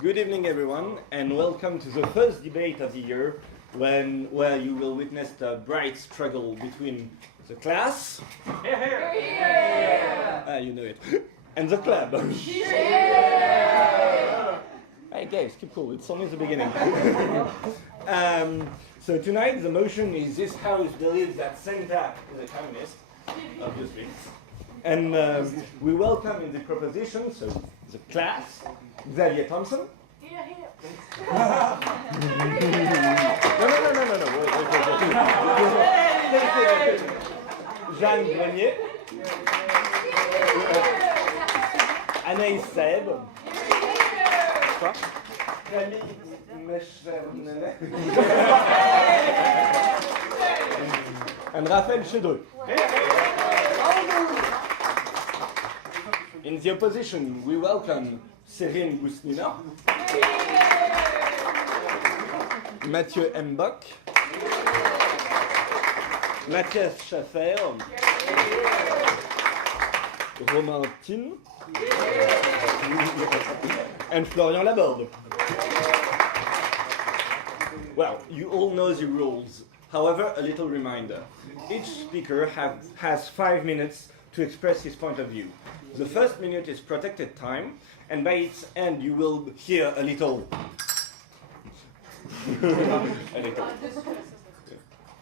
Good evening, everyone, and welcome to the first debate of the year, where you will witness the bright struggle between the class, you know it, and the club. Hey guys, keep cool, it's only the beginning. So tonight the motion is this house believes that Santa is a communist, obviously. And we welcome in the proposition, so the class, Xavier Thompson. Here. No. Wait. Jeanne Grenier. Anaïs Saeb. Quoi? Camille Meschernele. And Raphaël Chedreux. In the opposition, we welcome Cyril Gousnina, Mathieu Mbok, Mathias Schaffer, Romain Tin, and Florian Laborde. Well, you all know the rules. However, a little reminder. Each speaker has 5 minutes to express his point of view. The first minute is protected time, and by its end you will hear a little.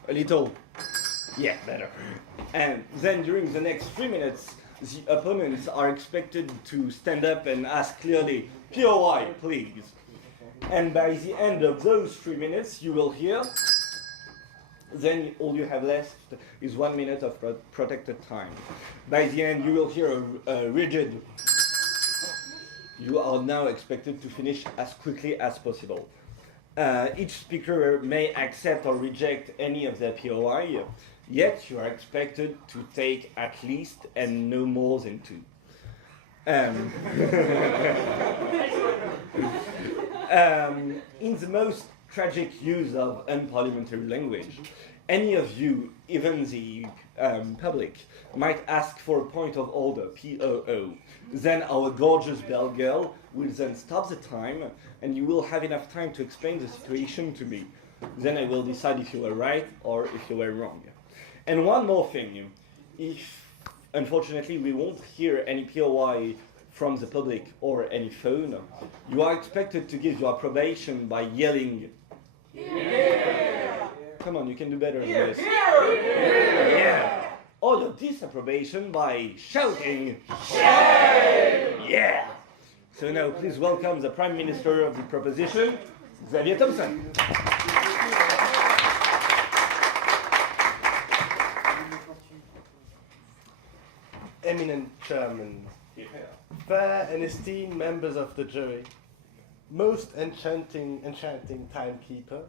A little. Yeah, better. And then during the next 3 minutes, the opponents are expected to stand up and ask clearly, POI, please. And by the end of those 3 minutes, you will hear. Then all you have left is 1 minute of protected time. By the end, you will hear a rigid. You are now expected to finish as quickly as possible. Each speaker may accept or reject any of their POI, yet you are expected to take at least and no more than 2. In the most tragic use of unparliamentary language, any of you, even the public, might ask for a point of order, POO. Then our gorgeous bell girl will then stop the time, and you will have enough time to explain the situation to me. Then I will decide if you were right or if you were wrong. And one more thing, if unfortunately we won't hear any POI from the public or any phone, you are expected to give your approbation by yelling. Yeah. Come on, you can do better than this. Yeah. Or your disapprobation by shouting. Shame. Yeah. So now please welcome the Prime Minister of the proposition, Xavier Thompson. Eminent Chairman, fair and esteemed members of the jury, most enchanting timekeeper,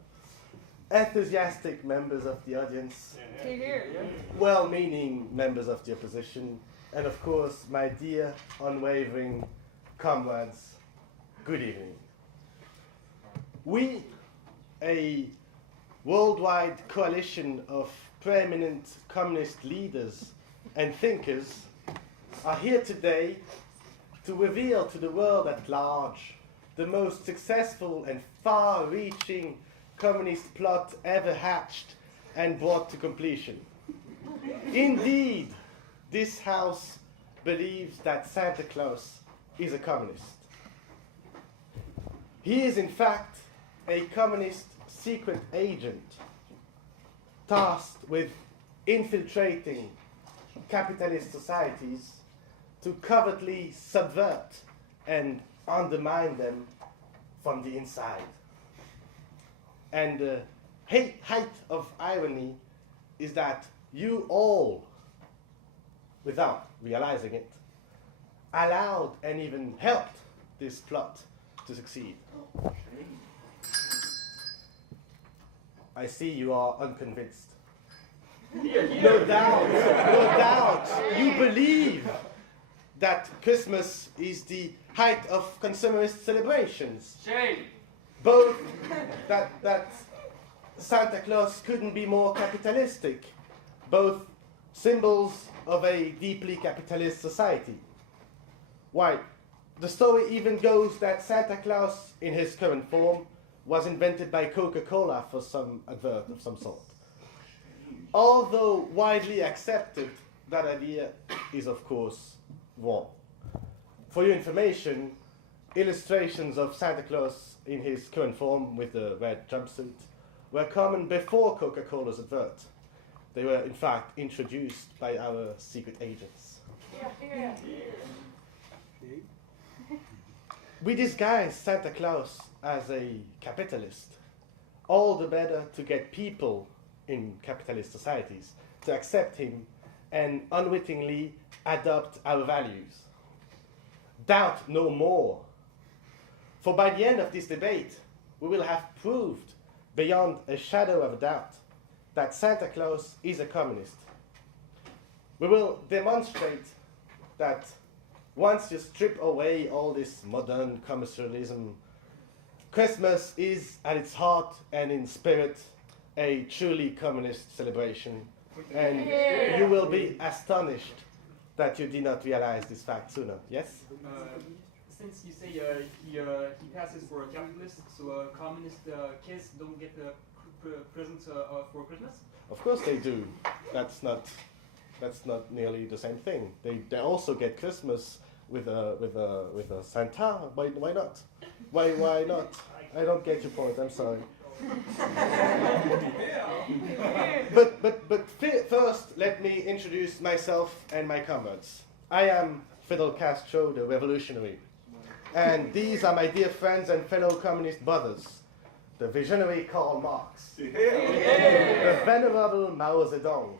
enthusiastic members of the audience, well-meaning members of the opposition, and of course, my dear, unwavering comrades, good evening. We, a worldwide coalition of preeminent communist leaders and thinkers, are here today to reveal to the world at large the most successful and far-reaching communist plot ever hatched and brought to completion. Indeed, this house believes that Santa Claus is a communist. He is in fact a communist secret agent tasked with infiltrating capitalist societies to covertly subvert and undermine them from the inside. And the height of irony is that you all, without realizing it, allowed and even helped this plot to succeed. I see you are unconvinced. No doubt, you believe that Christmas is the height of consumerist celebrations. Shame. Both that Santa Claus couldn't be more capitalistic. Both symbols of a deeply capitalist society. Why? The story even goes that Santa Claus, in his current form, was invented by Coca-Cola for some advert of some sort. Although widely accepted, that idea is of course wrong. For your information, illustrations of Santa Claus in his current form with the red jumpsuit were common before Coca-Cola's advert. They were in fact introduced by our secret agents. We disguise Santa Claus as a capitalist, all the better to get people in capitalist societies to accept him and unwittingly adopt our values. Doubt no more. For by the end of this debate, we will have proved beyond a shadow of a doubt that Santa Claus is a communist. We will demonstrate that once you strip away all this modern commercialism, Christmas is at its heart and in spirit a truly communist celebration, and you will be astonished that you did not realize this fact sooner. Yes? Since you say he passes for a capitalist, so communist kids don't get presents for Christmas? Of course they do. That's not nearly the same thing. They also get Christmas with a Santa. Why not? Why not? I don't get your point. I'm sorry. But first, let me introduce myself and my comrades. I am Fidel Castro, the revolutionary, and these are my dear friends and fellow communist brothers, the visionary Karl Marx, the venerable Mao Zedong,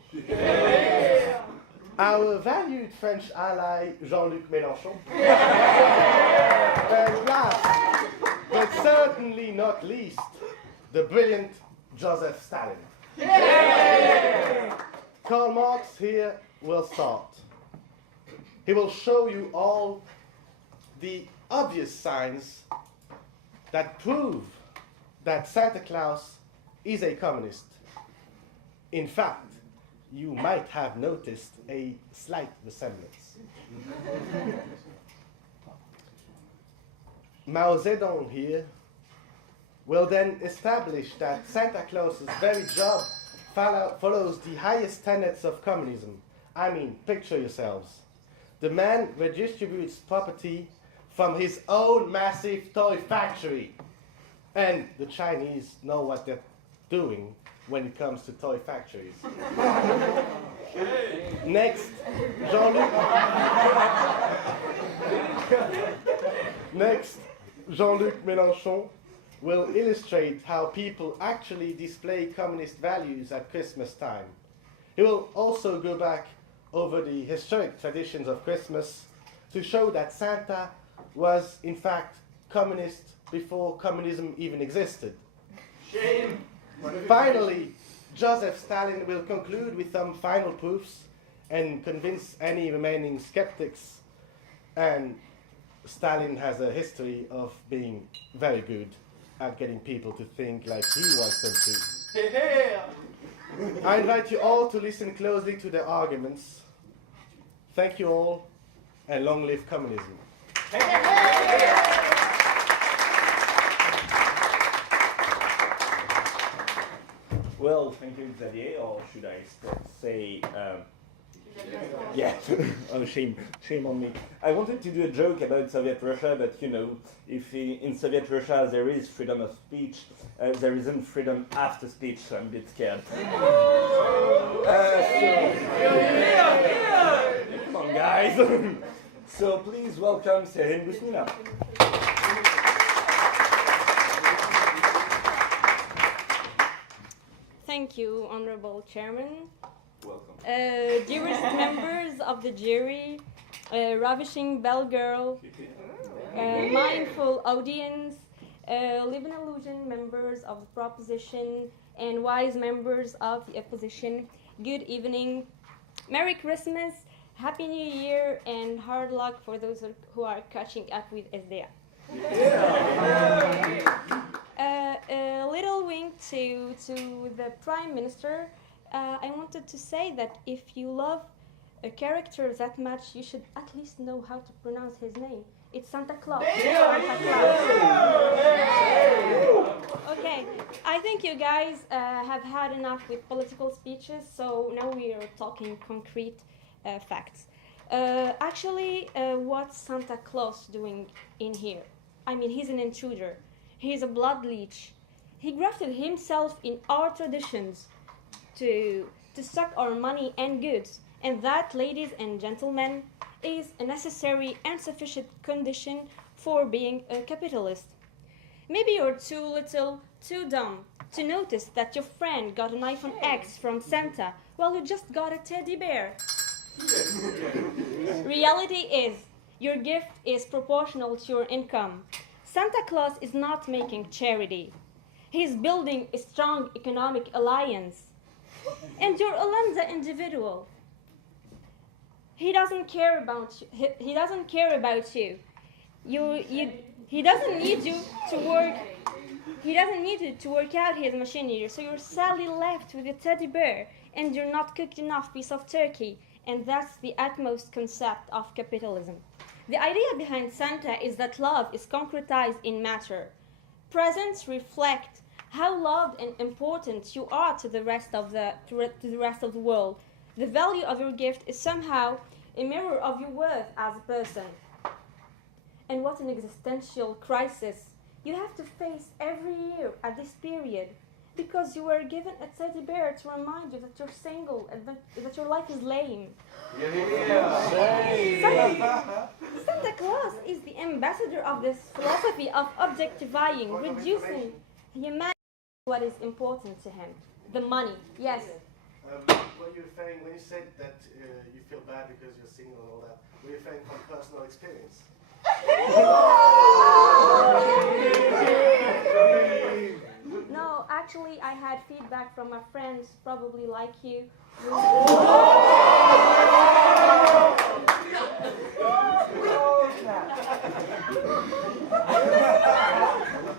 our valued French ally Jean-Luc Mélenchon, and last, but certainly not least, the brilliant Joseph Stalin. Karl Marx here will start. He will show you all the obvious signs that prove that Santa Claus is a communist. In fact, you might have noticed a slight resemblance. Mao Zedong here will then establish that Santa Claus's very job follows the highest tenets of communism. I mean, picture yourselves. The man redistributes property from his own massive toy factory. And the Chinese know what they're doing when it comes to toy factories. Next, Jean-Luc Mélenchon will illustrate how people actually display communist values at Christmas time. He will also go back over the historic traditions of Christmas to show that Santa was in fact communist before communism even existed. Shame! Finally, Joseph Stalin will conclude with some final proofs and convince any remaining skeptics. And Stalin has a history of being very good at getting people to think like he wants them to. I invite you all to listen closely to their arguments. Thank you all, and long live communism. Well, thank you, Xavier, or should I say, yeah, oh, shame on me. I wanted to do a joke about Soviet Russia, but you know, if in Soviet Russia there is freedom of speech, there isn't freedom after speech, so I'm a bit scared. Come on, guys. So please welcome Serin Bousmina. Thank you, Honorable Chairman. Welcome. Dearest members of the jury, ravishing bell girl, mindful audience, live in illusion members of the proposition, and wise members of the opposition, good evening, Merry Christmas, Happy New Year, and hard luck for those who are catching up with SDA. A little wink to the Prime Minister. I wanted to say that if you love a character that much, you should at least know how to pronounce his name. It's Santa Claus. Okay, I think you guys have had enough with political speeches, so now we are talking concrete facts. Actually, what's Santa Claus doing in here? I mean, he's an intruder. He's a blood leech. He grafted himself in our traditions to suck our money and goods. And that, ladies and gentlemen, is a necessary and sufficient condition for being a capitalist. Maybe you're too little, too dumb to notice that your friend got an iPhone X from Santa while you just got a teddy bear. Reality is, your gift is proportional to your income. Santa Claus is not making charity. He's building a strong economic alliance. And you're a Lanza individual. He doesn't care about you. He doesn't care about you. He doesn't need you to work. He doesn't need you to work out his machinery. So you're sadly left with a teddy bear and you're not cooked enough piece of turkey. And that's the utmost concept of capitalism. The idea behind Santa is that love is concretized in matter. Presents reflect how loved and important you are to the rest of the world. The value of your gift is somehow a mirror of your worth as a person. And what an existential crisis you have to face every year at this period, because you were given a teddy bear to remind you that you're single and that your life is lame. Santa Claus is the ambassador of this philosophy of objectifying, reducing humanity to what is important to him. The money, yes. What you're referring, when you said that you feel bad because you're single and all that, were you referring from personal experience? No, actually, I had feedback from my friends, probably like you.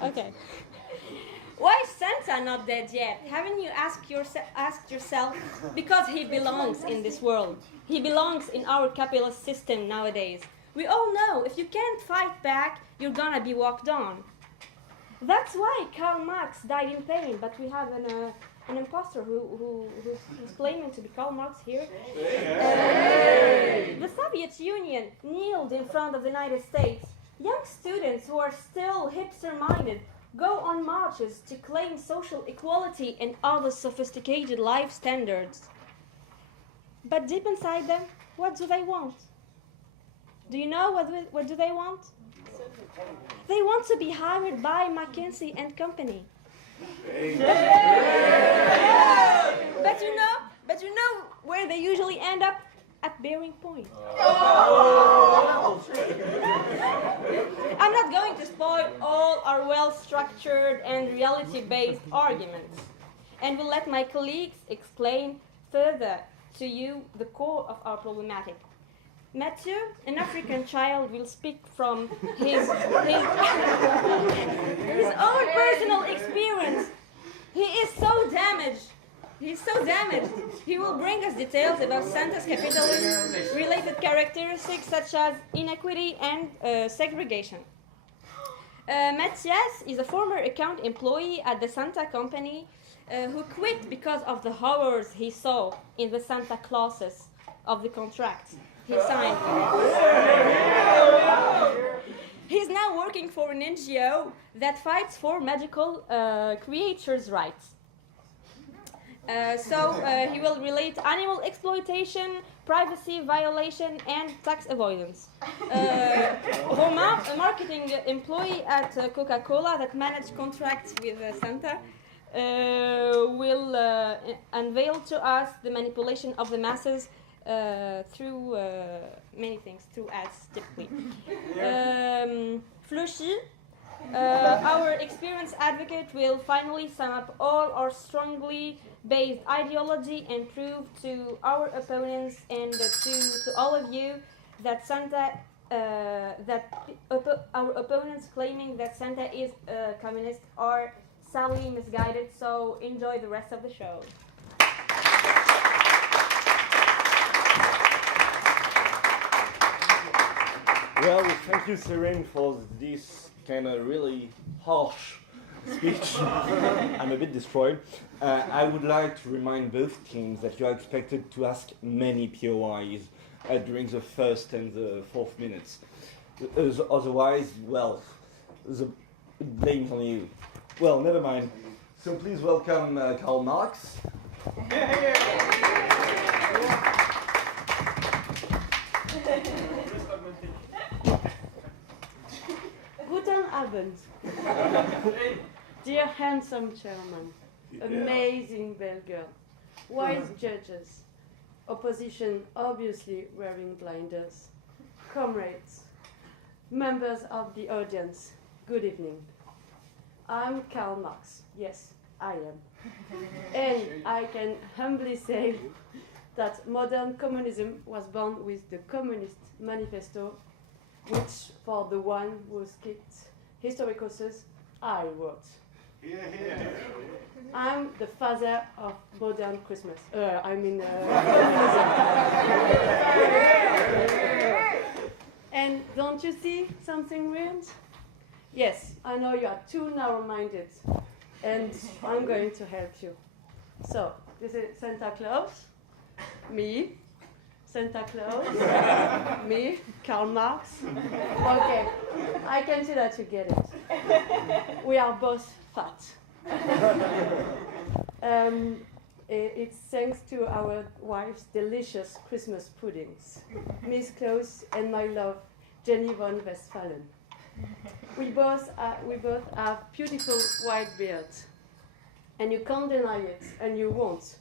Okay. Why is Santa not dead yet? Haven't you asked yourself? Because he belongs in this world. He belongs in our capitalist system nowadays. We all know if you can't fight back, you're gonna be walked on. That's why Karl Marx died in pain, but we have an imposter who's claiming to be Karl Marx here. The Soviet Union kneeled in front of the United States. Young students who are still hipster-minded go on marches to claim social equality and other sophisticated life standards. But deep inside them, what do they want? Do you know what do they want? They want to be hired by McKinsey and Company. But you know where they usually end up? At Bearing Point. I'm not going to spoil all our well-structured and reality-based arguments, and will let my colleagues explain further to you the core of our problematic. Mathieu, an African child, will speak from his own personal experience. He is so damaged. He's so damaged. He will bring us details about Santa's capitalism-related characteristics such as inequity and segregation. Mathias is a former account employee at the Santa company who quit because of the horrors he saw in the Santa clauses of the contracts he signed. He's now working for an NGO that fights for medical creatures' rights. So he will relate animal exploitation, privacy violation, and tax avoidance. Romain, a marketing employee at Coca-Cola that managed contracts with Santa, will unveil to us the manipulation of the masses through many things, through ads typically. Fleuchy, our experienced advocate, will finally sum up all our strongly based ideology and prove to our opponents and to all of you that Santa, our opponents claiming that Santa is a communist are sadly misguided. So enjoy the rest of the show. Well, thank you, Serene, for this kind of really harsh speech. I'm a bit destroyed. I would like to remind both teams that you are expected to ask many POIs during the first and the fourth minutes. Otherwise, well, the blame's on you. Well, never mind. So please welcome Karl Marx. Guten Abend. Dear handsome chairman, amazing bell girl, wise judges, opposition obviously wearing blinders, comrades, members of the audience, good evening. I'm Karl Marx. Yes, I am. And I can humbly say that modern communism was born with the Communist Manifesto, which, for the one who skipped history courses, I wrote. I'm the father of modern Christmas. And don't you see something weird? Yes, I know you are too narrow-minded, and I'm going to help you. So, this is Santa Claus, me, Santa Claus, me, Karl Marx. Okay, I can see that you get it. We are both fat. It's thanks to our wife's delicious Christmas puddings, Miss Claus and my love, Jenny von Westphalen. We both have beautiful white beards, and you can't deny it, and you won't,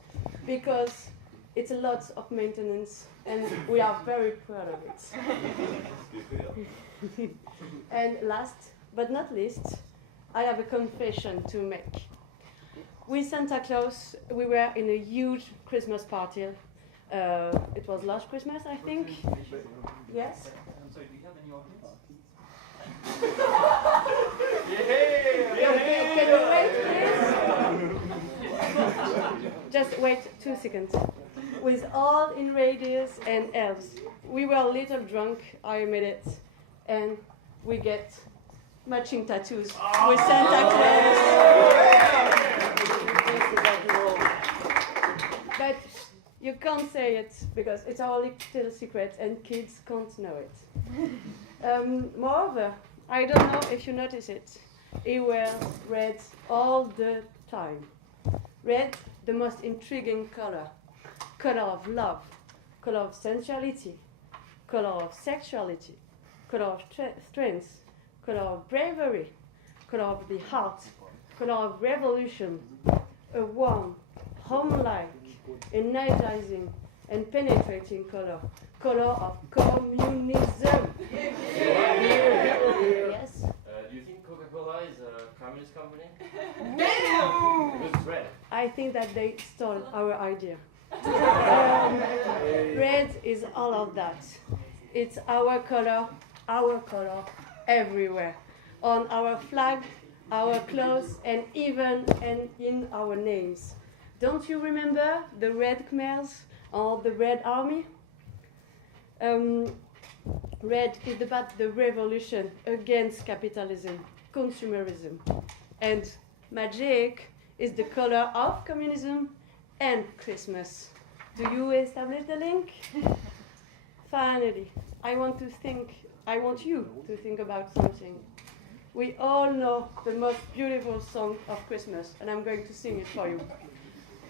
because it's a lot of maintenance, and we are very proud of it. And last but not least, I have a confession to make. With Santa Claus, we were in a huge Christmas party. It was last Christmas, I think. Yes? I'm sorry, do you have any audience? Can you wait, please? Just wait 2 seconds. With all in reindeers and elves, we were a little drunk, I admit it, and we get matching tattoos with Santa Claus. But you can't say it because it's our little secret and kids can't know it. Moreover, I don't know if you notice it, he wears red all the time. Red, the most intriguing color. Color of love, color of sensuality, color of sexuality, color of strength, color of bravery, color of the heart, color of revolution, a warm, home-like, energizing, and penetrating color, color of communism. Yes? Do you think Coca-Cola is a communist company? Because it's red. I think that they stole our idea. Red is all of that. It's our color everywhere. On our flag, our clothes, and even in our names. Don't you remember the Red Khmers or the Red Army? Red is about the revolution against capitalism, consumerism. And magic is the color of communism and Christmas. Do you establish the link? Finally, I want you to think about something. We all know the most beautiful song of Christmas, and I'm going to sing it for you.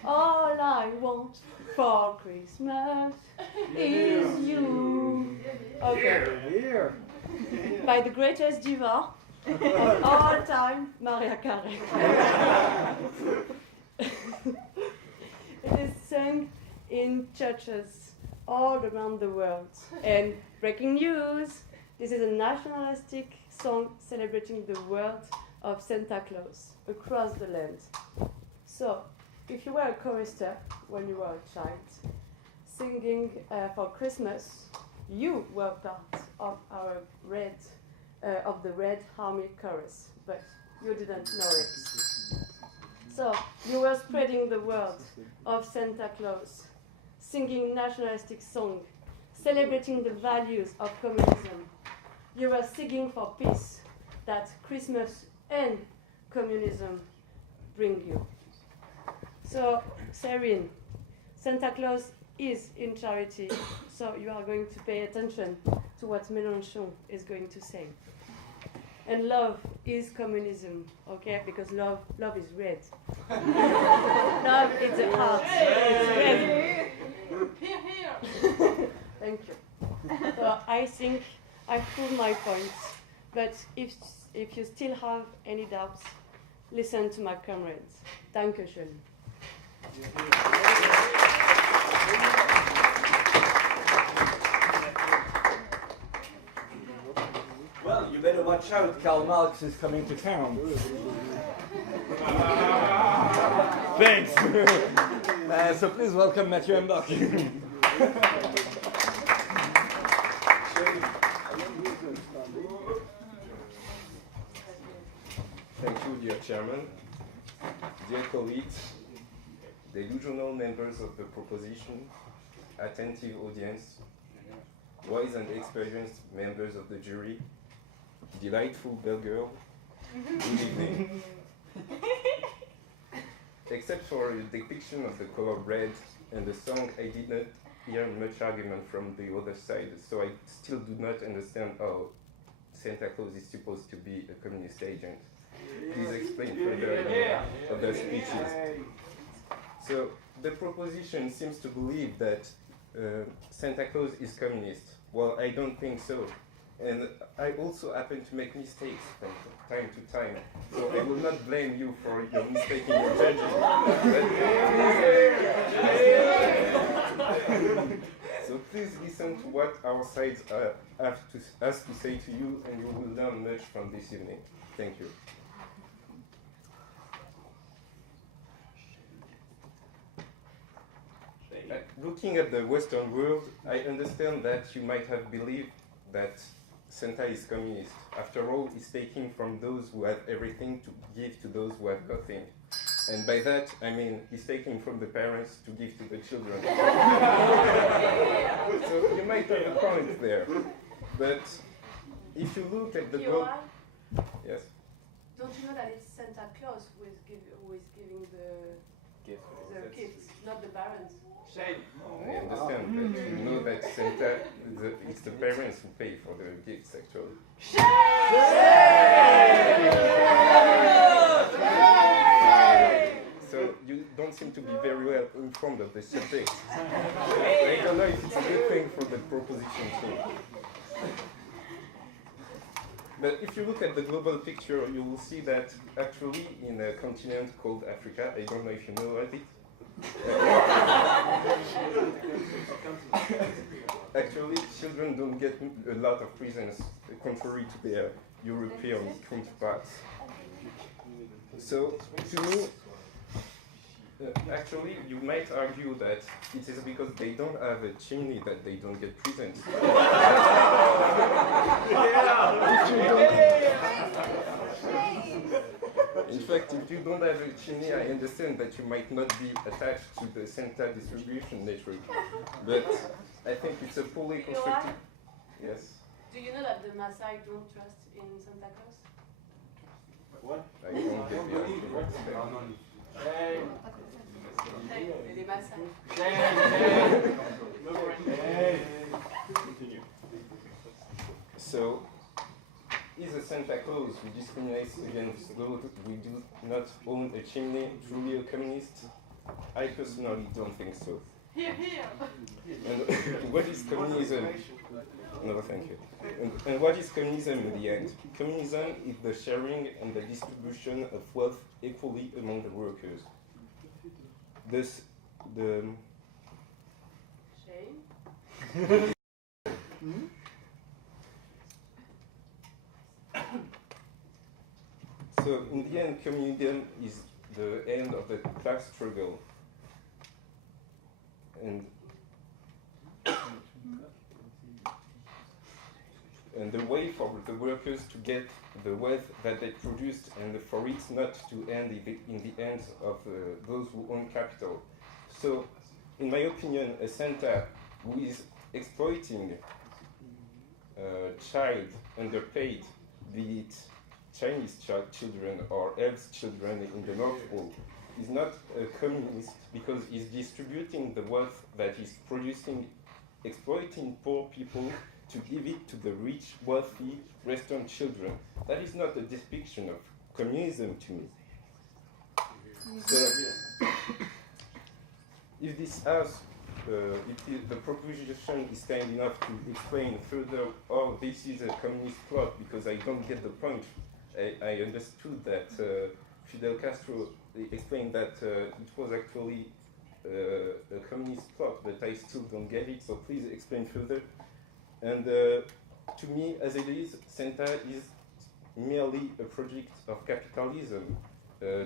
All I want for Christmas is you. Okay. By the greatest diva of all time, Mariah Carey. It is sung in churches all around the world. And breaking news, this is a nationalistic song celebrating the world of Santa Claus across the land. So, if you were a chorister when you were a child, singing for Christmas, you were part of our of the Red Army chorus, but you didn't know it. So you were spreading the word of Santa Claus, singing nationalistic song, celebrating the values of communism, you were seeking for peace that Christmas and communism bring you. So, Serene, Santa Claus is in charity, so you are going to pay attention to what Mélenchon is going to say. And love is communism, okay? Because love is red. Love is the heart. It's red. Thank you. So I think I proved my point. But if you still have any doubts, listen to my comrades. Dankeschön. Well, you better watch out, Karl Marx is coming to town. Thanks. So please welcome Mathieu Mbach. Thank you, dear Chairman, dear colleagues, delusional members of the proposition, attentive audience, wise and experienced members of the jury, delightful bell girl, good evening. Except for a depiction of the color red and the song, I did not hear much argument from the other side, so I still do not understand how Santa Claus is supposed to be a communist agent. Please explain further in other speeches. So the proposition seems to believe that Santa Claus is communist. Well, I don't think so. And I also happen to make mistakes from time to time. So I will not blame you for your mistake in your judging. So please listen to what our sides has to say to you, and you will learn much from this evening. Thank you. Looking at the Western world, I understand that you might have believed that Santa is communist. After all, he's taking from those who have everything to give to those who have nothing. And by that, I mean he's taking from the parents to give to the children. So you might have a point there. But if you look at the globe... Yes? Don't you know that it's Santa Claus who is giving the gifts, not the parents? I understand, but you know that Santa, it's the parents who pay for the gifts, actually. So you don't seem to be very well informed of the subject. I don't know if it's a good thing for the proposition team. But if you look at the global picture, you will see that actually in a continent called Africa, I don't know if you know about it, actually, children don't get a lot of presents, contrary to their European counterparts. So, to me, actually, you might argue that it is because they don't have a chimney that they don't get presents. In fact, if you don't have a chimney, I understand that you might not be attached to the Santa distribution network. But I think it's a poorly constructed... Yes? Do you know that the Maasai don't trust in Santa Claus? What? I don't get the argument. Les Maasai. So, is a Santa Claus who discriminates against those who do not own a chimney truly a communist? I personally don't think so. And what is communism? No, thank you. And what is communism in the end? Communism is the sharing and the distribution of wealth equally among the workers. Thus, the... Shame? So, in the end, communism is the end of the class struggle. And the way for the workers to get the wealth that they produced, and for it not to end in the hands of those who own capital. So, in my opinion, a Santa who is exploiting child underpaid, be it Chinese children or elves children in the North Pole, is not a communist because he's distributing the wealth that he's producing, exploiting poor people to give it to the rich, wealthy Western children. That is not a depiction of communism to me. So, if this house, if the proposition is kind enough to explain further, oh, this is a communist plot, because I don't get the point. I understood that Fidel Castro explained that it was actually a communist plot, but I still don't get it, so please explain further. And to me, as it is, Santa is merely a project of capitalism,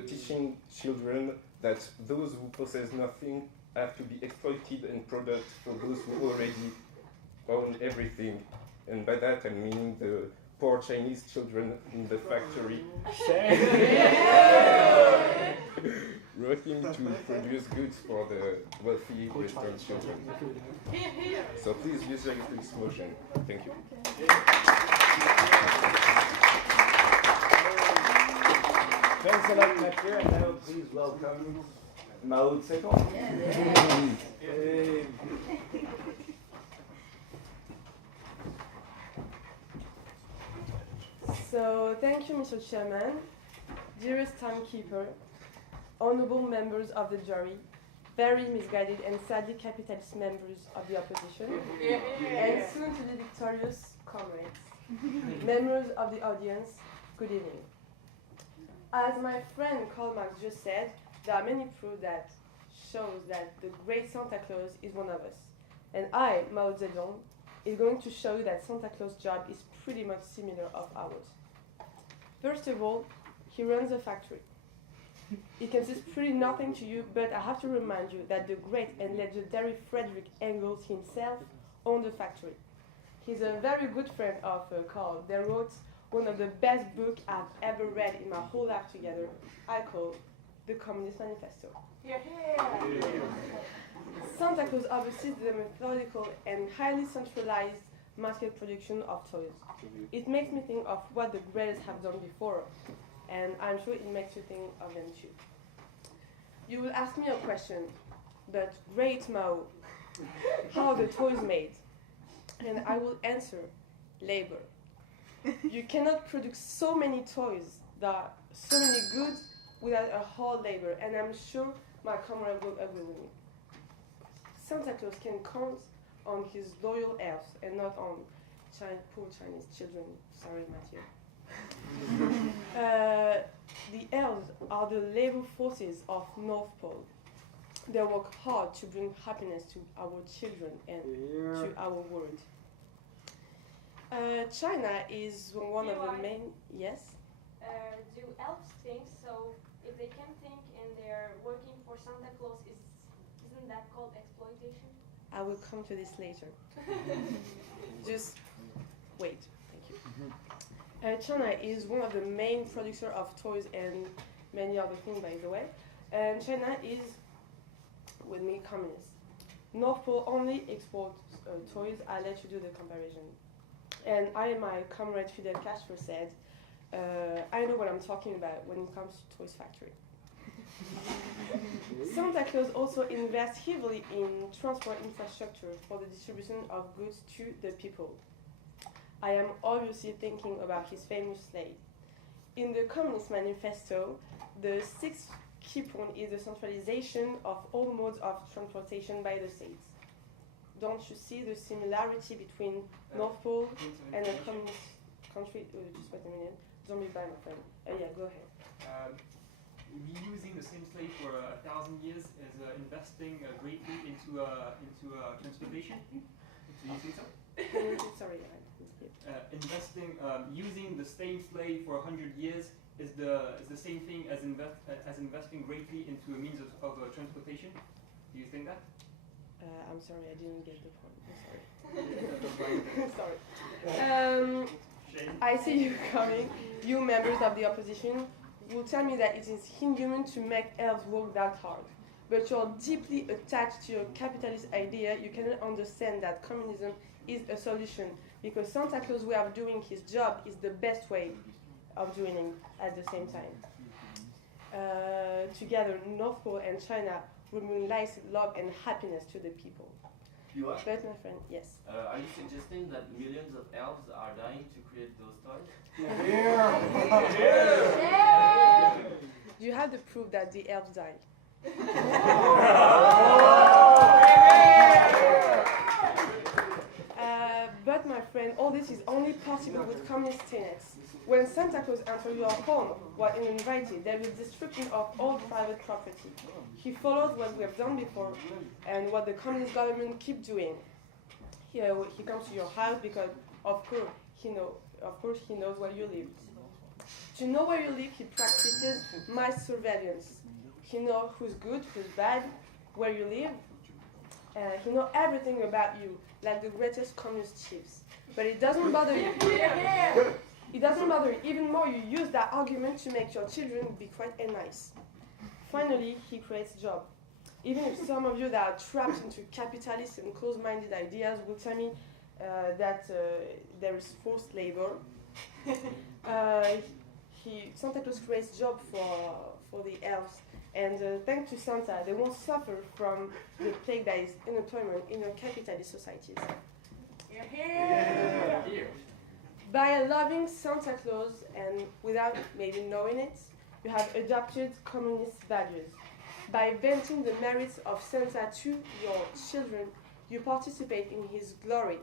teaching children that those who possess nothing have to be exploited and product for those who already own everything. And by that I'm meaning the poor Chinese children in the factory working to produce goods for the wealthy Western children. So please visualize this motion. Thank you. Thanks a lot, Mathieu, and now please welcome Mao Zedong. So, thank you, Mr. Chairman, dearest timekeeper, honorable members of the jury, very misguided and sadly capitalist members of the opposition, and soon to be victorious comrades, members of the audience, good evening. As my friend Karl Marx just said, there are many proofs that shows that the great Santa Claus is one of us. And I, Mao Zedong, is going to show you that Santa Claus' job is pretty much similar of ours. First of all, he runs a factory. It consists pretty nothing to you, but I have to remind you that the great and legendary Frederick Engels himself owned the factory. He's a very good friend of Karl. They wrote one of the best books I've ever read in my whole life together. I call The Communist Manifesto. Santa Claus oversees the methodical and highly centralized market production of toys. It makes me think of what the greatest have done before, and I'm sure it makes you think of them too. You will ask me a question, but great Mao, how are the toys made? And I will answer, labor. You cannot produce so many toys, there are so many goods without a hard labor, and I'm sure my comrade will agree with me. Santa Claus can count on his loyal elves and not on poor Chinese children. Sorry, Mathieu. The elves are the labor forces of North Pole. They work hard to bring happiness to our children and to our world. China is one of the main. Yes? Do elves think so? If they can think and they're working for Santa Claus, isn't that called exploitation? I will come to this later. Just wait. Thank you. China is one of the main producers of toys and many other things, by the way. And China is, with me, communist. North Pole only exports toys. I'll let you do the comparison. And my comrade Fidel Castro said, I know what I'm talking about when it comes to toys factory. Santa Claus also invests heavily in transport infrastructure for the distribution of goods to the people. I am obviously thinking about his famous sleigh. In the Communist Manifesto, the sixth key point is the centralization of all modes of transportation by the states. Don't you see the similarity between North Pole and a communist country? Just wait a minute. Don't be bad, my friend. Yeah, go ahead. Reusing the same slave for 1,000 years is investing greatly into transportation. Do you think so? Sorry, using the same slave for 100 years is the same thing as investing greatly into a means of transportation. Do you think that? I'm sorry, I didn't get the point. I'm sorry. Sorry. I see you coming. You members of the opposition will tell me that it is inhuman to make elves work that hard. But you're deeply attached to your capitalist idea. You cannot understand that communism is a solution. because Santa Claus' way of doing his job is the best way of doing it at the same time. Together, North Pole and China will bring light, love, and happiness to the people. You are? But my friend, yes. Are you suggesting that millions of elves are dying to create those toys? Do you have the proof that the elves died? But my friend, all this is only possible with communist tenets. When Santa Claus enters your home while uninvited, there is destruction of all private property. He follows what we have done before and what the communist government keep doing. He comes to your house because, of course, he knows where you live. To know where you live, he practices mass surveillance. He knows who's good, who's bad, where you live. He knows everything about you, like the greatest communist chiefs. But it doesn't bother you. It doesn't bother you. Even more, you use that argument to make your children be quiet and nice. Finally, he creates jobs. Even if some of you that are trapped into capitalist and close-minded ideas will tell me that there is forced labor, Santa Claus creates jobs for the elves. And thanks to Santa, they won't suffer from the plague that is unemployment in your capitalist societies. Yeah. By loving Santa Claus and without maybe knowing it, you have adopted communist values. By venting the merits of Santa to your children, you participate in his glory,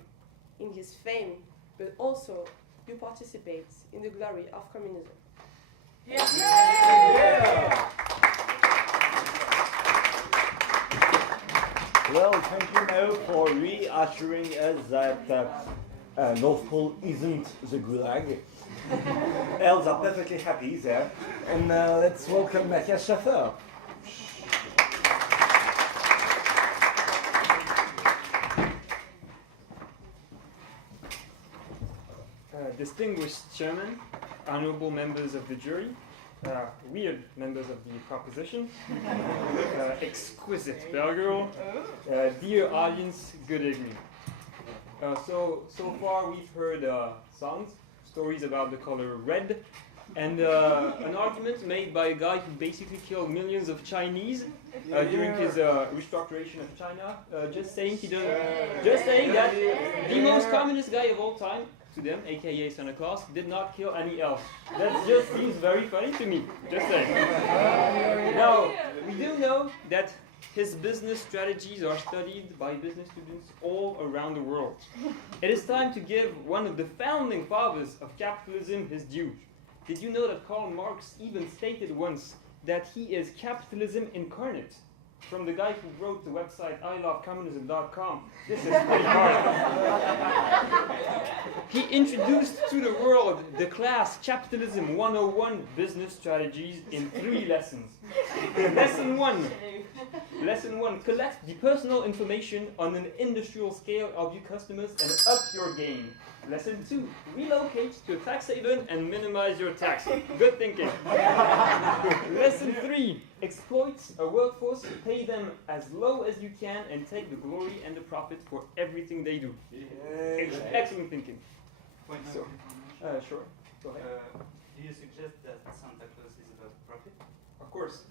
in his fame, but also you participate in the glory of communism. Well, thank you, Mo, for reassuring us that North Pole isn't the Gulag. Elves are perfectly happy there. And let's welcome Matthias Schaffer. Distinguished Chairman, honorable members of the jury, weird members of the proposition, exquisite bell girl, dear audience, good evening. So far we've heard songs, stories about the color red, and an argument made by a guy who basically killed millions of Chinese during his restructuration of China. Just saying that the most communist guy of all time, to them, aka Santa Claus, did not kill any elves. That just seems very funny to me. Just saying. Now, we do know that his business strategies are studied by business students all around the world. It is time to give one of the founding fathers of capitalism his due. Did you know that Karl Marx even stated once that he is capitalism incarnate? From the guy who wrote the website ilovecommunism.com. This is pretty hard. He introduced to the world the class Capitalism 101 business strategies in 3 lessons. Lesson 1. Collect the personal information on an industrial scale of your customers and up your game. Lesson 2. Relocate to a tax haven and minimize your tax. Good thinking. Lesson 3. Exploit a workforce, pay them as low as you can, and take the glory and the profit for everything they do. Excellent thinking. So, sure. Go ahead. Do you suggest that Santa Claus is about profit? Of course.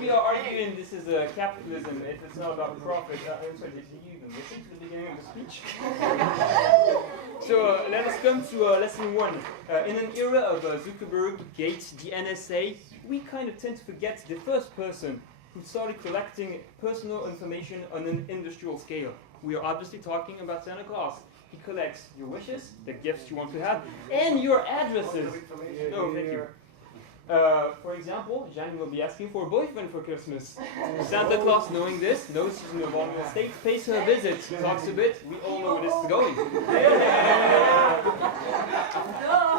We are arguing this is capitalism. It's not about profit. I'm sorry, did you even listen to the beginning of the speech? So let us come to lesson 1. In an era of Zuckerberg, Gates, the NSA, we kind of tend to forget the first person who started collecting personal information on an industrial scale. We are obviously talking about Santa Claus. He collects your wishes, the gifts you want to have, and your addresses. No, thank you. For example, Jeanne will be asking for a boyfriend for Christmas. Santa Claus, knowing this, knows she's in a vulnerable state, pays her a visit, talks a bit, we all know where this is going.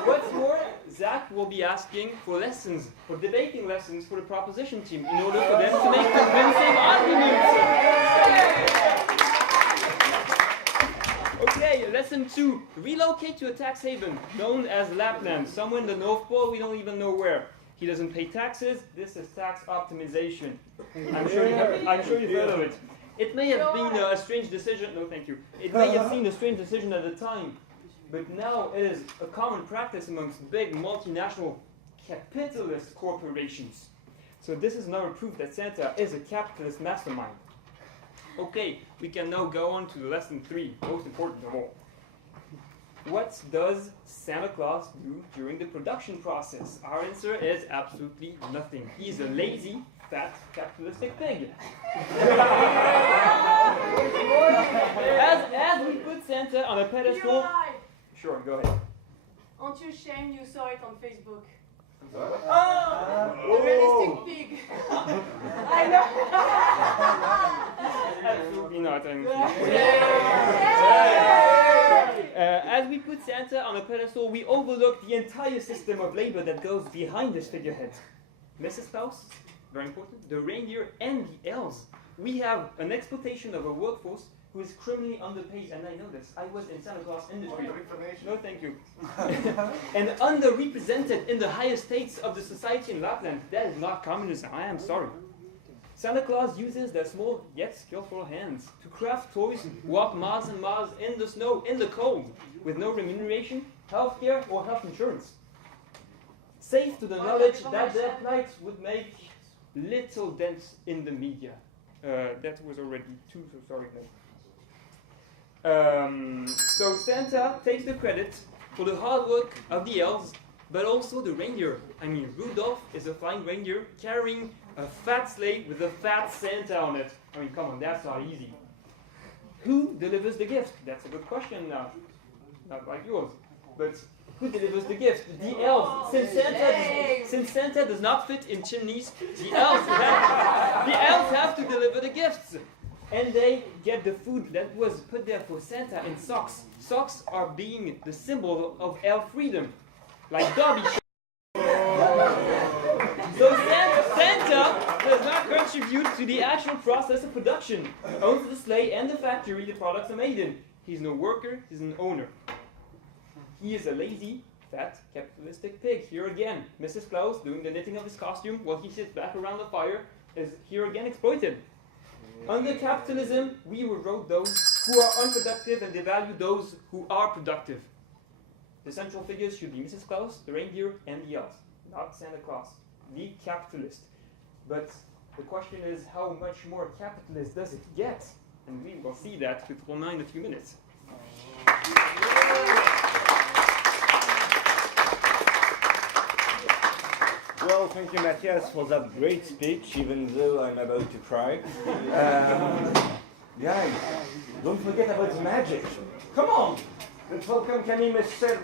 What's more, Zach will be asking for lessons, for debating lessons for the proposition team, in order for them to make convincing arguments. Okay, lesson 2. Relocate to a tax haven, known as Lapland, somewhere in the North Pole, we don't even know where. He doesn't pay taxes, this is tax optimization. I'm sure you've heard of it. It may have been a strange decision. No, thank you. It may have been a strange decision at the time, but now it is a common practice amongst big multinational capitalist corporations. So this is another proof that Santa is a capitalist mastermind. Okay, we can now go on to lesson 3, most important of all. What does Santa Claus do during the production process? Our answer is absolutely nothing. He's a lazy, fat, capitalistic pig. As we put Santa on a pedestal... Sure, go ahead. Aren't you ashamed you saw it on Facebook? Oh! The realistic pig. I know. Absolutely not. As we put Santa on a pedestal, we overlook the entire system of labor that goes behind this figurehead. Mrs. Claus, very important, the reindeer and the elves. We have an exploitation of a workforce who is criminally underpaid, and I know this. I was in Santa Claus industry. No, thank you. And underrepresented in the higher states of the society in Lapland. That is not communism. I am sorry. Santa Claus uses their small yet skillful hands to craft toys, walk miles and miles in the snow, in the cold, with no remuneration, health care, or health insurance. Safe to the knowledge that their plight would make little dent in the media. That was already 2, so sorry. So Santa takes the credit for the hard work of the elves, but also the reindeer. I mean, Rudolph is a flying reindeer carrying a fat sleigh with a fat Santa on it. I mean, come on, that's not easy. Who delivers the gift? That's a good question now. Not like yours. But who delivers the gift? The elves. Since Santa does not fit in chimneys, the elves have to deliver the gifts. And they get the food that was put there for Santa in socks. Socks are being the symbol of elf freedom. Like Dobby. So Santa does not contribute to the actual process of production. He owns the sleigh and the factory the products are made in. He's no worker, he's an owner. He is a lazy, fat, capitalistic pig. Here again, Mrs. Claus doing the knitting of his costume while he sits back around the fire is here again exploited. Under capitalism, we reward those who are unproductive and devalue those who are productive. The central figures should be Mrs. Claus, the reindeer, and the elves, not Santa Claus, the capitalist. But the question is, how much more capitalist does it get? And we will see that with Romain in a few minutes. Well, thank you, Matthias, for that great speech, even though I'm about to cry. Guys, don't forget about the magic. Come on! Let's welcome Camille Michel.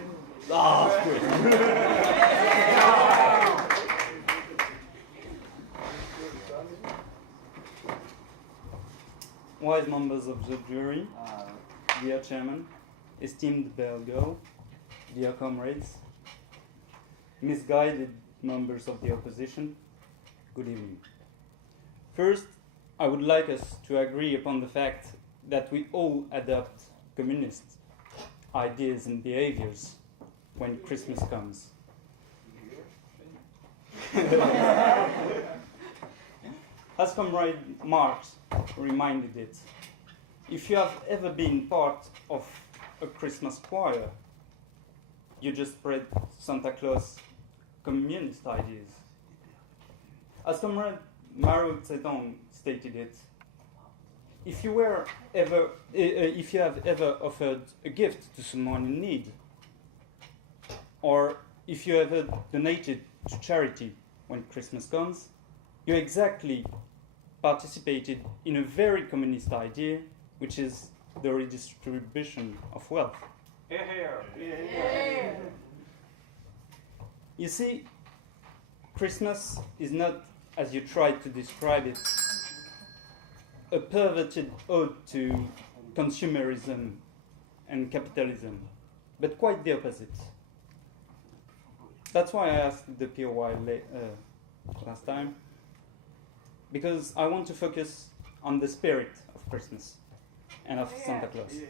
Wise members of the jury, dear chairman, esteemed Belgo, dear comrades, misguided members of the opposition, good evening. First, I would like us to agree upon the fact that we all adopt communist ideas and behaviors when Christmas comes. As Comrade Marx reminded it, if you have ever been part of a Christmas choir, you just spread Santa Claus communist ideas. As Comrade Mao Zedong stated it, if you have ever offered a gift to someone in need, or if you ever donated to charity when Christmas comes, you exactly participated in a very communist idea, which is the redistribution of wealth. You see, Christmas is not, as you tried to describe it, a perverted ode to consumerism and capitalism, but quite the opposite. That's why I asked the POI last time, because I want to focus on the spirit of Christmas and of Santa Claus.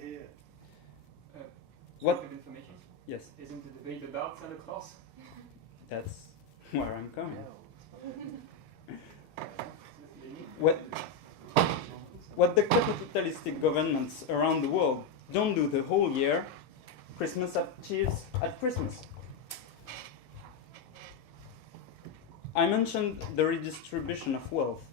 What information? Yes. Isn't the debate about Santa Claus? That's where I'm coming. What? what the capitalistic governments around the world don't do the whole year, Christmas achieves at Christmas. I mentioned the redistribution of wealth.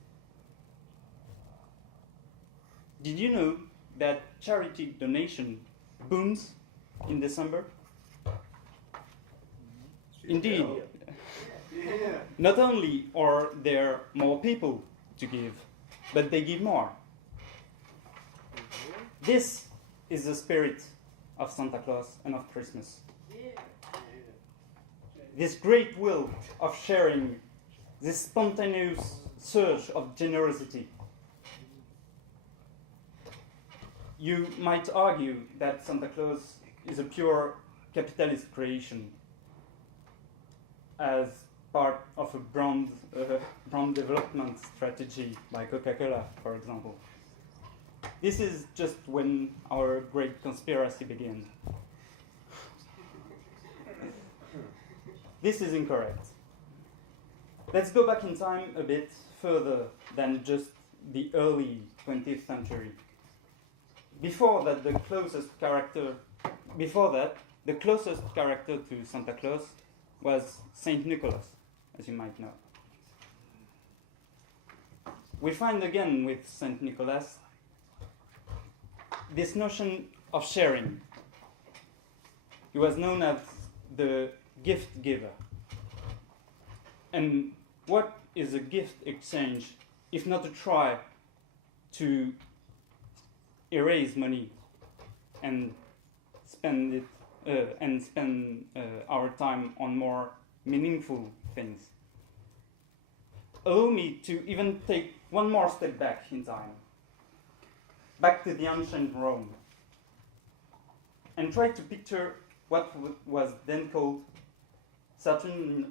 Did you know that charity donation booms in December? Indeed. Not only are there more people to give, but they give more. This is the spirit of Santa Claus and of Christmas. This great will of sharing, this spontaneous surge of generosity. You might argue that Santa Claus is a pure capitalist creation as part of a brand development strategy by Coca-Cola, for example. This is just when our great conspiracy began. This is incorrect. Let's go back in time a bit further than just the early 20th century. Before that, the closest character to Santa Claus was Saint Nicholas, as you might know. We find again with Saint Nicholas this notion of sharing. He was known as the gift giver. And what is a gift exchange if not a try to erase money and spend our time on more meaningful things? Allow me to even take one more step back in time, back to the ancient Rome, and try to picture what was then called Saturnalia.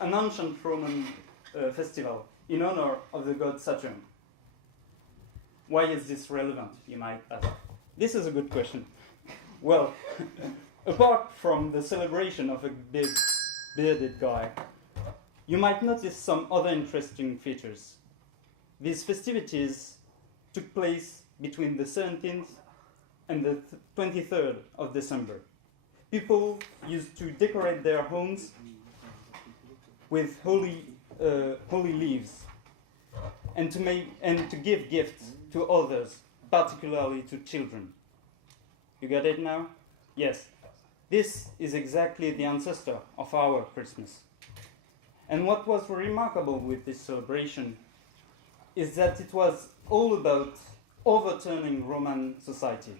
An ancient Roman festival in honor of the god Saturn. Why is this relevant, you might ask? This is a good question. Well, apart from the celebration of a big bearded guy, you might notice some other interesting features. These festivities took place between the 17th and the 23rd of December. People used to decorate their homes with holy leaves and to give gifts to others, particularly to children. You got it now? Yes. This is exactly the ancestor of our Christmas. And what was remarkable with this celebration is that it was all about overturning Roman society,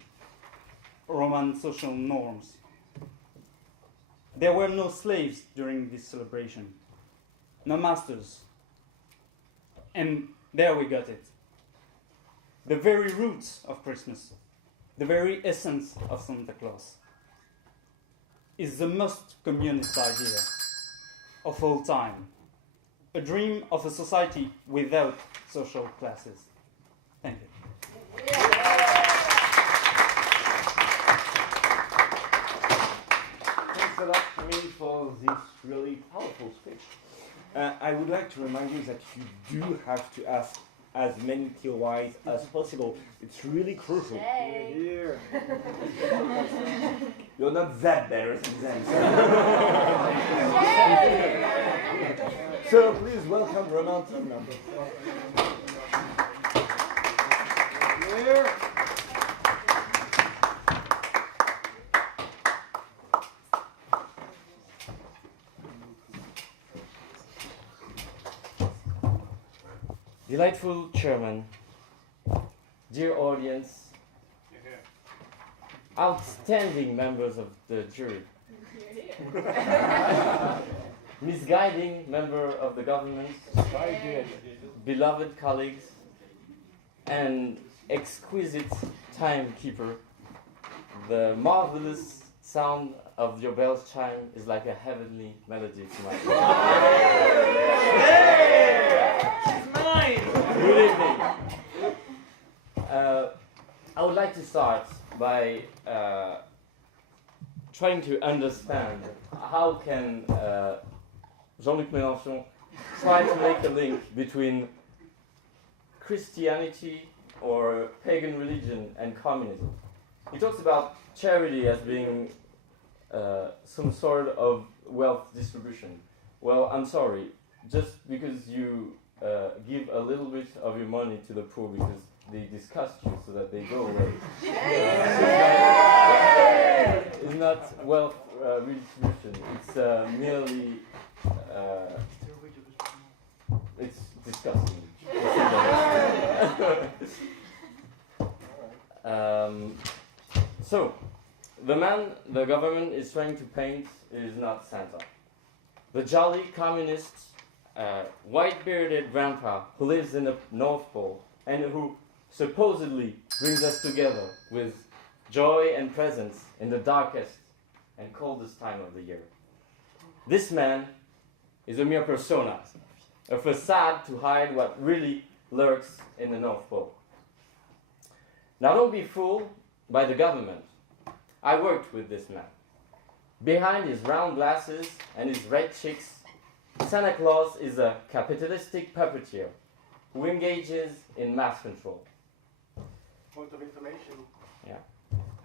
Roman social norms. There were no slaves during this celebration, no masters. And there we got it. The very roots of Christmas, the very essence of Santa Claus, is the most communist idea of all time. A dream of a society without social classes. Thank you. Thanks a lot, Camille, for this really powerful speech. I would like to remind you that you do have to ask as many TOIs as possible. It's really crucial. Hey. You're not that better than them. So please welcome Roman team member. Delightful chairman, dear audience, outstanding members of the jury, misguiding member of the government, beloved colleagues, and exquisite timekeeper, the marvelous sound of your bell's chime is like a heavenly melody to my Good evening. I would like to start by trying to understand how can Jean-Luc Mélenchon tried to make a link between Christianity or pagan religion and communism. He talks about charity as being some sort of wealth distribution. Well, I'm sorry, just because you give a little bit of your money to the poor because they disgust you so that they go away. It's not wealth redistribution, it's merely, it's disgusting. So, the man the government is trying to paint is not Santa. The jolly communist, white-bearded grandpa who lives in the North Pole and who supposedly brings us together with joy and presence in the darkest and coldest time of the year. This man is a mere persona, a facade to hide what really lurks in the North Pole. Now don't be fooled by the government. I worked with this man. Behind his round glasses and his red cheeks, Santa Claus is a capitalistic puppeteer who engages in mass control. Point of information. Yeah.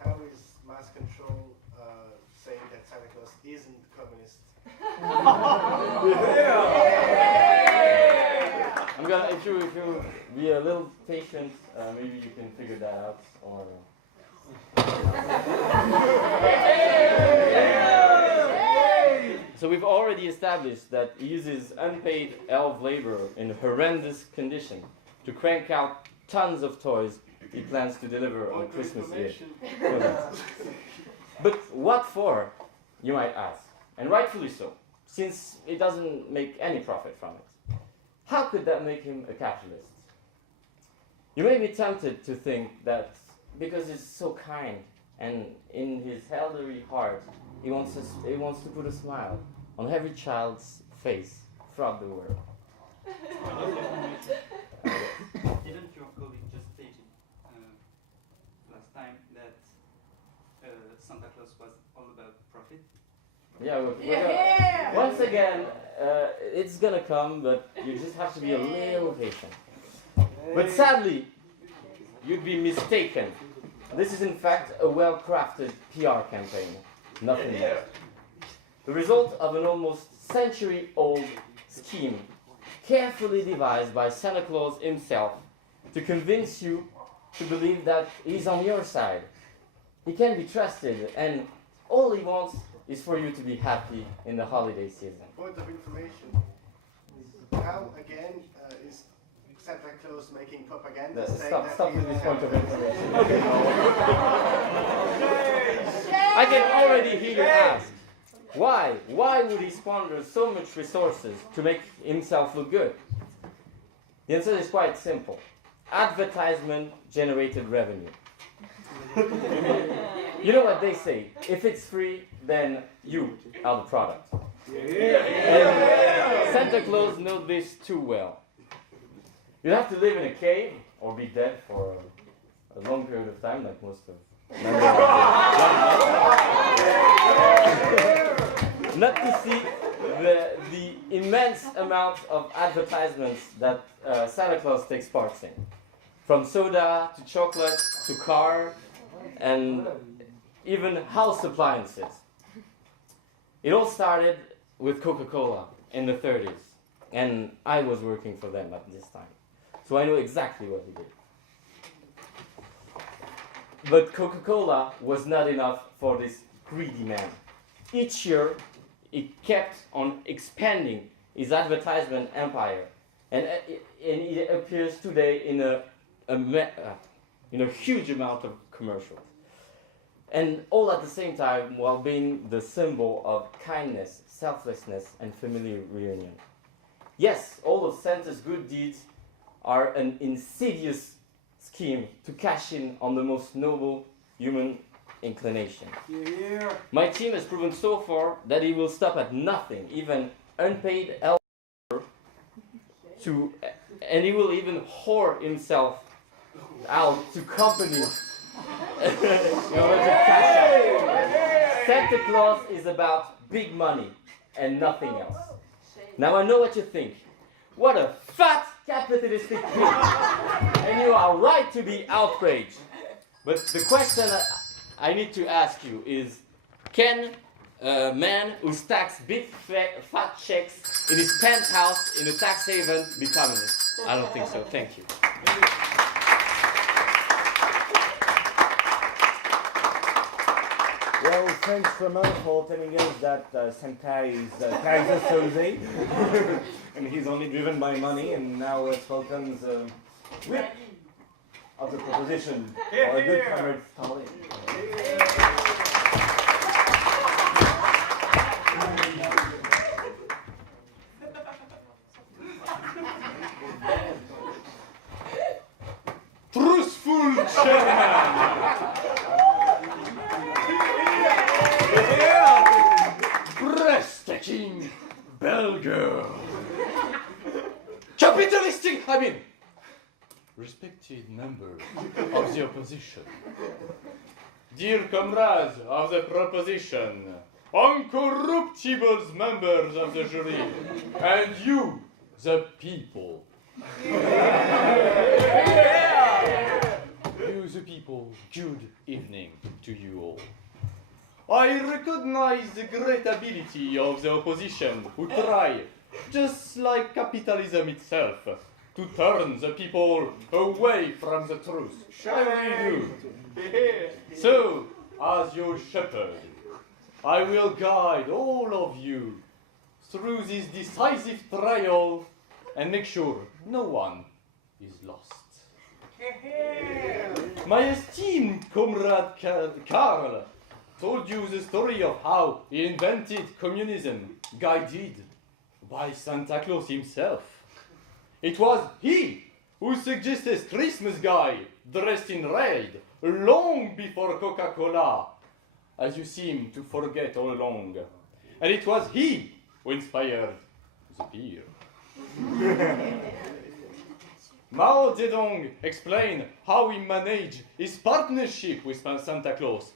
How is mass control saying that Santa Claus isn't communist? I'm gonna, if you be a little patient, maybe you can figure that out. Or so we've already established that he uses unpaid elf labor in horrendous condition to crank out tons of toys he plans to deliver on Christmas Eve. But what for, you might ask, and rightfully so, since it doesn't make any profit from it. How could that make him a capitalist? You may be tempted to think that because he's so kind and in his elderly heart he wants to put a smile on every child's face throughout the world. Didn't your colleague just state last time that Santa Claus was all about profit? Yeah, we're once again, it's gonna come, but you just have to be a little patient. But sadly, you'd be mistaken. This is in fact a well-crafted PR campaign, nothing more. The result of an almost century-old scheme, carefully devised by Santa Claus himself to convince you to believe that he's on your side. He can be trusted, and all he wants is for you to be happy in the holiday season. Point of information. How again is Santa Claus making propaganda? Stop with this point of information. I can already hear you ask, why? Why would he squander so much resources to make himself look good? The answer is quite simple. Advertisement generated revenue. You know what they say, if it's free, then you are the product. And Santa Claus knows this too well. You have to live in a cave or be dead for a long period of time, like most of not to see the immense amount of advertisements that Santa Claus takes part in. From soda to chocolate to car and even house appliances. It all started with Coca-Cola in the 30s, and I was working for them at this time. So I know exactly what he did. But Coca-Cola was not enough for this greedy man. Each year, he kept on expanding his advertisement empire, and it appears today in a huge amount of commercials. And all at the same time while being the symbol of kindness, selflessness, and family reunion. Yes, all of Santa's good deeds are an insidious scheme to cash in on the most noble human inclination. Yeah. My team has proven so far that he will stop at nothing, even unpaid help, and he will even whore himself out to companies in order to cash out. Santa Claus is about big money and nothing else. Now I know what you think. What a fat capitalistic pig! And you are right to be outraged. But the question I need to ask you is, can a man who stacks big fat checks in his penthouse in a tax haven be communist? I don't think so. Thank you. Well, thanks Romain for telling us that Santa is Kaiser Soze, and he's only driven by money, and now let's welcome the whip of the proposition, or a good comrade Stalin. Truthful chairman! Breathtaking bell girl! Capitalistic, respected members of the opposition, dear comrades of the proposition, uncorruptible members of the jury, and you, the people. You, the people, good evening to you all. I recognize the great ability of the opposition who try, just like capitalism itself, to turn the people away from the truth. Shall we do? So, as your shepherd, I will guide all of you through this decisive trial and make sure no one is lost. My esteemed comrade Karl told you the story of how he invented communism, guided by Santa Claus himself. It was he who suggested Christmas guy dressed in red long before Coca-Cola, as you seem to forget all along. And it was he who inspired the beer. Mao Zedong explained how he managed his partnership with Santa Claus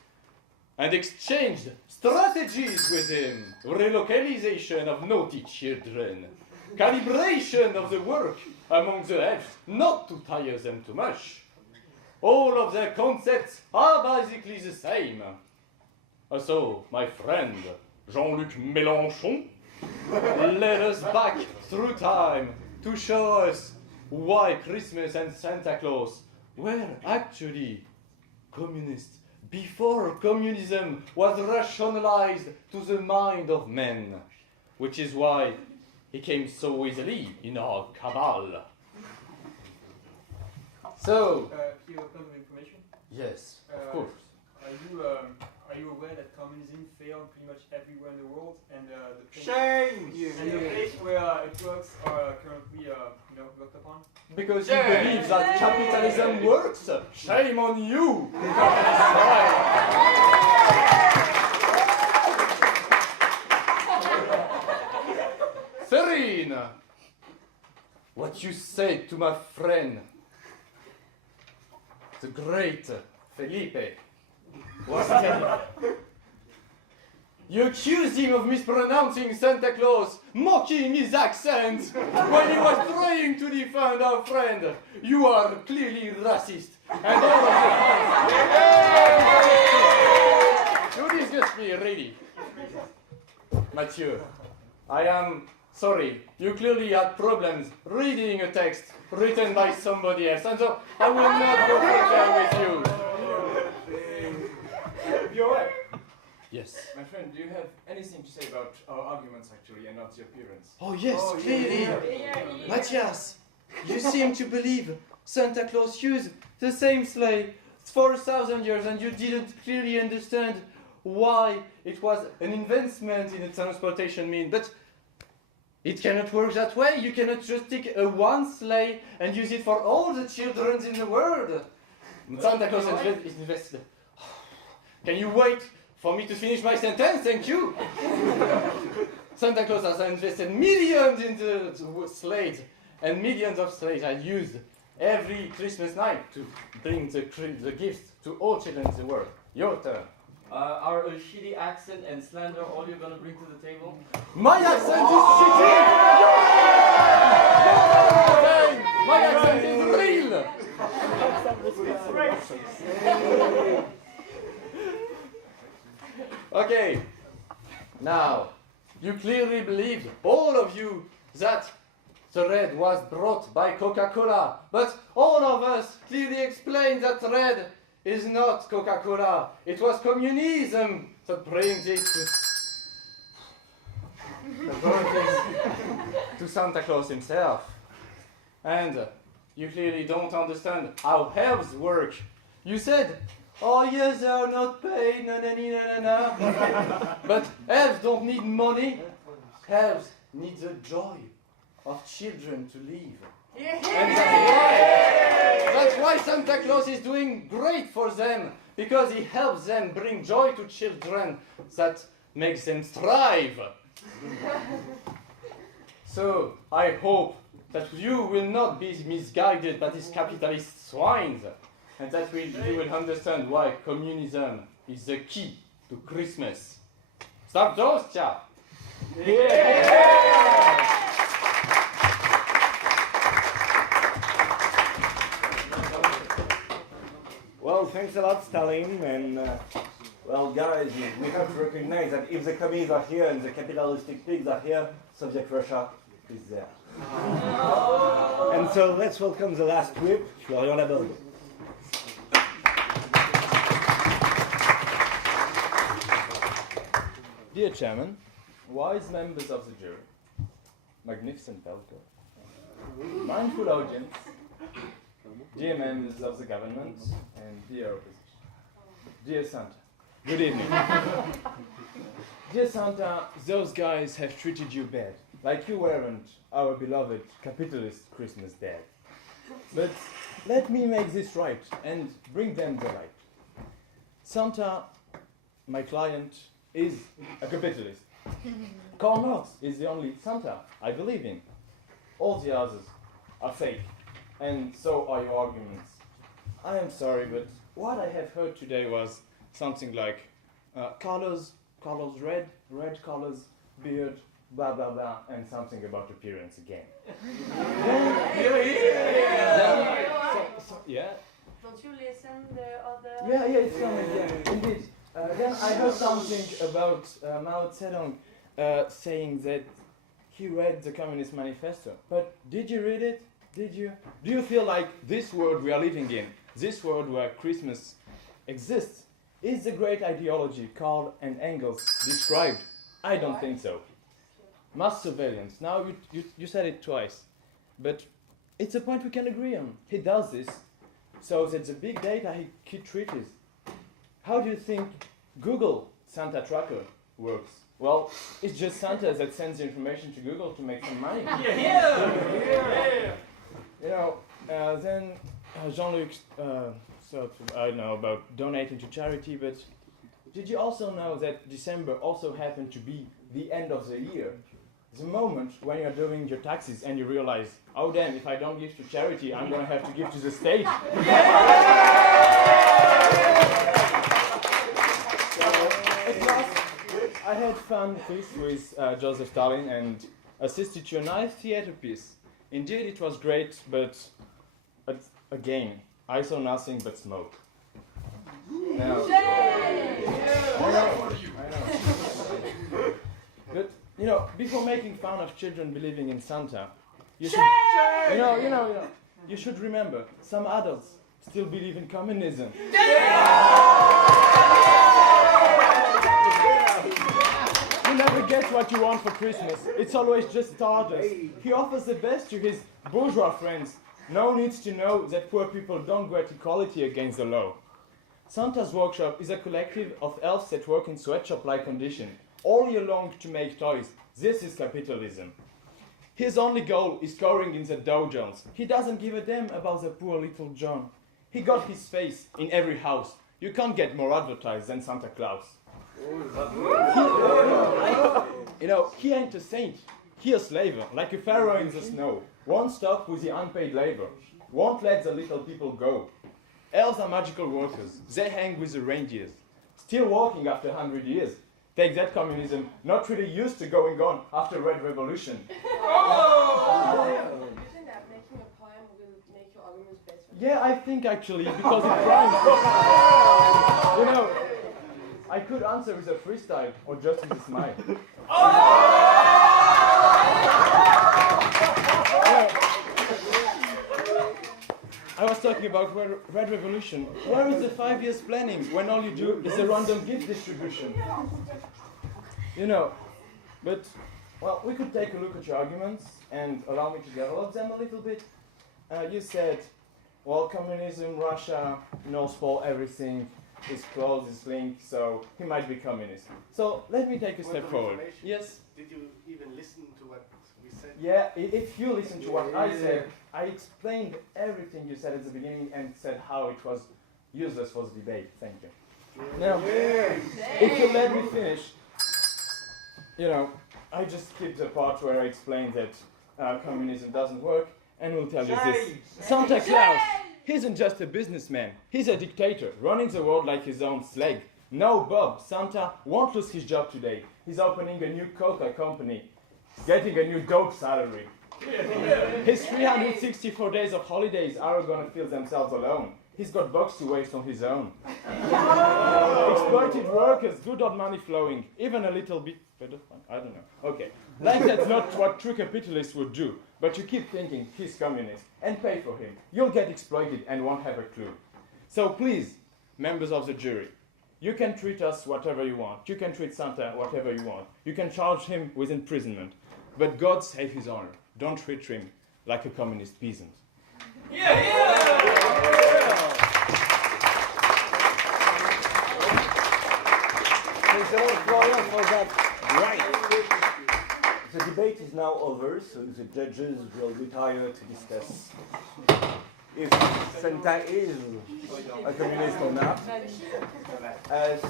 and exchanged strategies with him, relocalization of naughty children, calibration of the work among the elves, not to tire them too much. All of their concepts are basically the same. So, my friend Jean-Luc Mélenchon led us back through time to show us why Christmas and Santa Claus were actually communists before communism was rationalized to the mind of men, which is why he came so easily in our cabal. So, Here a point of information. yes, of course. Are you aware that communism failed pretty much everywhere in the world, and the place, Shame! and the place where it works are currently worked upon? Because you believe that capitalism works. Shame on you! Serene, what you said to my friend, the great Felipe, was terrible. You accused him of mispronouncing Santa Claus, mocking his accent, when he was trying to defend our friend. You are clearly racist, and all of you disgust me, really. Mathieu, I am sorry. You clearly had problems reading a text written by somebody else, and so I will not go further with you. You're right. Yes. My friend, do you have anything to say about our arguments actually and not the appearance? Oh yes, clearly. Matthias, you seem to believe Santa Claus used the same sleigh for 1,000 years and you didn't clearly understand why it was an investment in a transportation mean. But it cannot work that way. You cannot just take a one sleigh and use it for all the children in the world. Santa Claus is invested. Can you wait for me to finish my sentence? Thank you. Santa Claus has invested millions in the sleighs, and millions of sleighs are used every Christmas night to bring the gifts to all children in the world. Your turn. Are a shitty accent and slander all you're gonna bring to the table? My accent is shitty! Okay, my accent is real! Okay, now, you clearly believed, all of you, that the red was brought by Coca-Cola, but all of us clearly explained that red is not Coca-Cola. It was communism that brings it to Santa Claus himself. And you clearly don't understand how elves work. You said, oh yes, they are not paid, na. But elves don't need money. Elves need the joy of children to live. And that's why Santa Claus is doing great for them, because he helps them bring joy to children that makes them strive. So I hope that you will not be misguided by these capitalist swines, and that you will understand why communism is the key to Christmas. Stop those, chap! Well, thanks a lot, Stalin. And well, guys, we have to recognize that if the communists are here and the capitalistic pigs are here, Soviet Russia is there. And so let's welcome the last whip, Florian Laborde. Dear Chairman, wise members of the jury, magnificent Belko, mindful audience, dear members of the government, and dear opposition, dear Santa, good evening. Dear Santa, those guys have treated you bad, like you weren't our beloved capitalist Christmas dad. But let me make this right and bring them the light. Santa, my client, is a capitalist. Karl Marx is the only Santa I believe in. All the others are fake, and so are your arguments. I am sorry, but what I have heard today was something like colors red colors, beard, blah blah blah, and something about appearance again. Yeah. Don't you listen the other? Yeah, it's coming. Yeah, indeed. Then I heard something about Mao Zedong saying that he read the Communist Manifesto. But did you read it? Did you? Do you feel like this world we are living in, this world where Christmas exists, is the great ideology Karl and Engels described? I don't think so. Mass surveillance. Now you said it twice, but it's a point we can agree on. He does this so that the big data he treats. How do you think Google Santa Tracker works? Well, it's just Santa that sends the information to Google to make some money. You know, then Jean-Luc thought, I don't know, about donating to charity, but did you also know that December also happened to be the end of the year? The moment when you're doing your taxes and you realize, oh damn, if I don't give to charity, I'm going to have to give to the state. I had fun with Joseph Stalin and assisted to a nice theater piece. Indeed, it was great, but again, I saw nothing but smoke. Now, I know. But you know, before making fun of children believing in Santa, you should, you should remember some adults still believe in communism. You never get what you want for Christmas. It's always just stardust. He offers the best to his bourgeois friends. No one needs to know that poor people don't get equality against the law. Santa's Workshop is a collective of elves that work in sweatshop-like conditions all year long to make toys. This is capitalism. His only goal is scoring in the Dow Jones. He doesn't give a damn about the poor little John. He got his face in every house. You can't get more advertised than Santa Claus. He ain't a saint. He a slaver, like a pharaoh in the snow. Won't stop with the unpaid labor. Won't let the little people go. Elves are magical workers. They hang with the reindeers. still working after 100 years. Take that communism, not really used to going on after Red Revolution. Imagine that making a poem will make your arguments better. Yeah, I think actually, because it rhymes. You know, I could answer with a freestyle or just with a smile. I was talking about Red Revolution. Where is the 5 years planning when all you do is a random gift distribution? You know, but, well, we could take a look at your arguments and allow me to develop them a little bit. You said, well, communism, Russia, North Pole, everything is close, is linked, so he might be communist. So let me take a step forward. Yes? Did you even listen to what we said? Yeah, if you listen to what I said, I explained everything you said at the beginning and said how it was useless for the debate. Thank you. Now, if you let me finish, you know, I just skipped the part where I explained that communism doesn't work, and will tell you this. Santa Claus, he isn't just a businessman, he's a dictator, running the world like his own slave. No, Bob, Santa won't lose his job today. He's opening a new Coca company, getting a new dope salary. His 364 days of holidays aren't gonna fill themselves alone. He's got bucks to waste on his own. Exploited workers, good old money flowing, even a little bit better. I don't know. Okay. Like that's not what true capitalists would do, but you keep thinking he's communist and pay for him. You'll get exploited and won't have a clue. So please, members of the jury, you can treat us whatever you want. You can treat Santa whatever you want. You can charge him with imprisonment. But God save his honor. Don't treat him like a communist peasant. Thanks a lot, Florian, for that. Right. The debate is now over, so the judges will retire to discuss if Santa is a communist or not.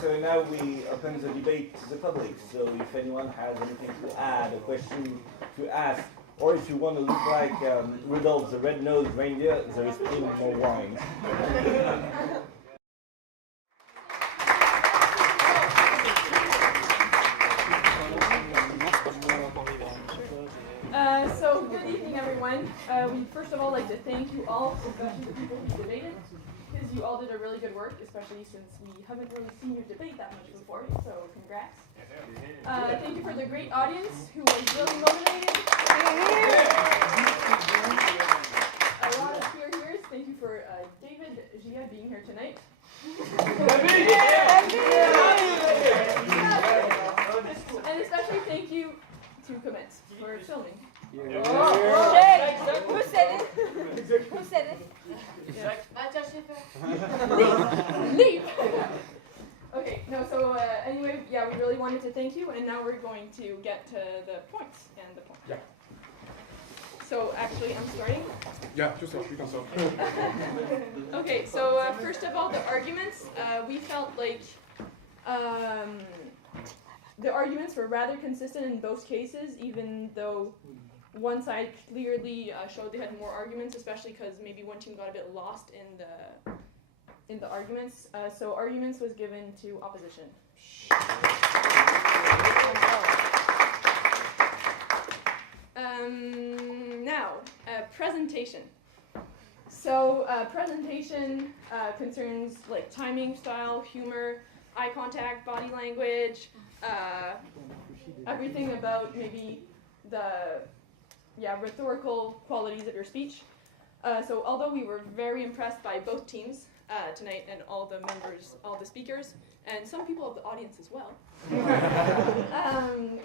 So now we open the debate to the public. So if anyone has anything to add, a question to ask, or if you want to look like Rudolph the Red-Nosed Reindeer, there is still more wine. So good evening, everyone. We first of all like to thank you all, especially the people who debated, because you all did a really good work, especially since we haven't really seen your debate that much before. So congrats. Thank you for the great audience who was really motivated. A lot of cheers. Thank you for David Gia being here tonight. And especially thank you to Commit for filming. Who said it? Who said it? Leave! Okay, no, so anyway, yeah, we really wanted to thank you, and now we're going to get to the points and the points. Yeah. So actually, I'm starting. Yeah, just you can start. Okay, so first of all, the arguments. We felt like the arguments were rather consistent in both cases, even though one side clearly showed they had more arguments, especially because maybe one team got a bit lost in the arguments. So arguments was given to opposition. Now, presentation. So presentation concerns like timing, style, humor, eye contact, body language, everything about maybe the rhetorical qualities of your speech. So although we were very impressed by both teams tonight and all the members, all the speakers, and some people of the audience as well,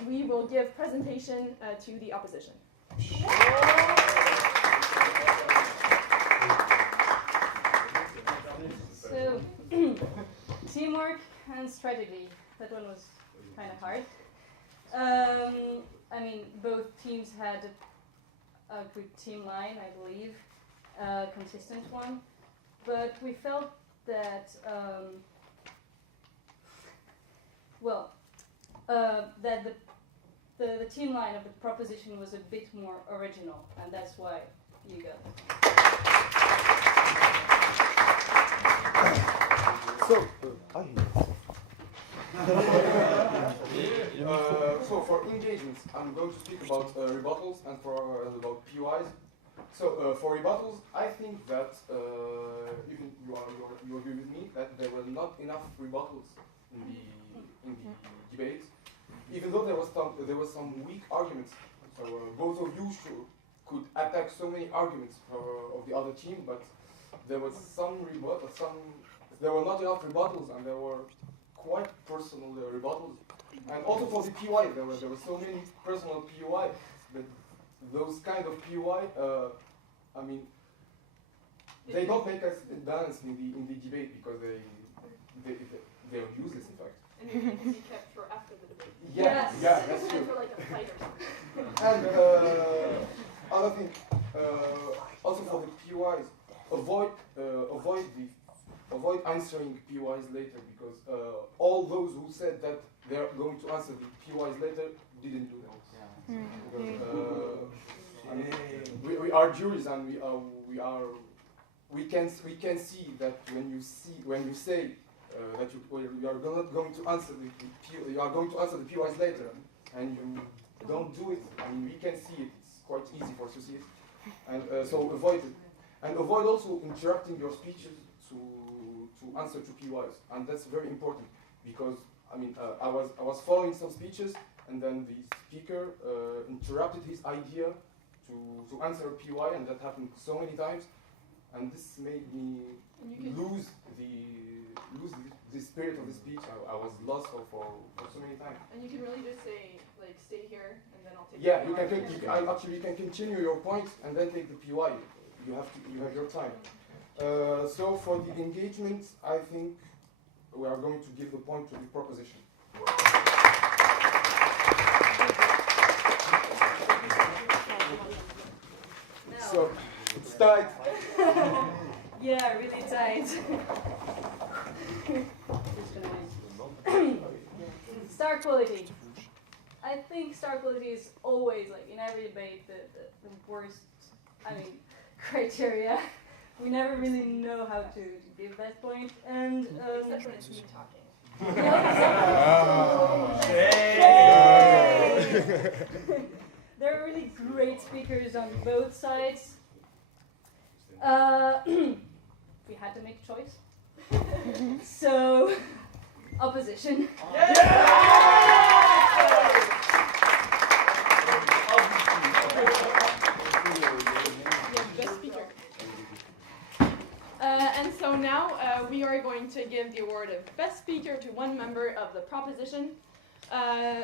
we will give presentation to the opposition. So, teamwork and strategy. That one was kind of hard. I mean, both teams had a good team line, I believe, a consistent one. But we felt that, that the team line of the proposition was a bit more original, and that's why you got it. So, So for engagements, I'm going to speak about rebuttals and about POIs. So for rebuttals, I think that even you agree with me that there were not enough rebuttals in the debate, even though there was some weak arguments. So both of you could attack so many arguments of the other team, but there was there were not enough rebuttals, and there were quite personal rebuttals. And also for the POI, there were so many personal POI, but those kind of POI, I mean, they don't make us advance in the debate because they are useless, in fact. And you need to be kept for after the debate. Yeah, yeah, that's true. For like a fight or something. And other thing, also for the POIs, avoid answering POIs later, because all those who said that they are going to answer the POIs later didn't do that. Because, I mean, we are juries, and we can see that when you say that you are not going to answer you are going to answer the POIs later, and you don't do it. I mean, we can see it. It's quite easy for us to see it, and so avoid it, and avoid also interrupting your speeches to answer to POIs, and that's very important, because I mean I was following some speeches, and then the speaker interrupted his idea to answer a POI, and that happened so many times, and this made me lose the spirit of the speech. I was lost for so many times. And you can really just say, like, stay here, and then I'll take Yeah, the POI. you can continue your point and then take the POI. You have your time. So for the engagement, I think we are going to give the point to the proposition. So it's tight. Yeah, really tight. Star quality. I think star quality is always, like in every debate, the worst, criteria. We never really know how to give that point, and except when it's me talking. There are really great speakers on both sides. We had to make a choice. So, opposition. Best speaker. And so now we are going to give the award of Best Speaker to one member of the proposition.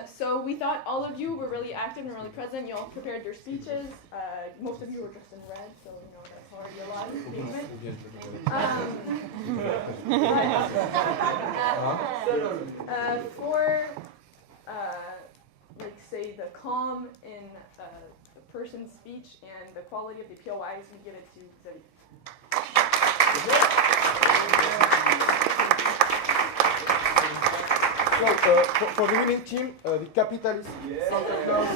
So we thought all of you were really active and really present. You all prepared your speeches. Most of you were dressed in red, so you know that's already a lot of engagement. For say the calm in a person's speech and the quality of the POIs, we give it to Xavier. So for the winning team, the capitalist Santa Claus.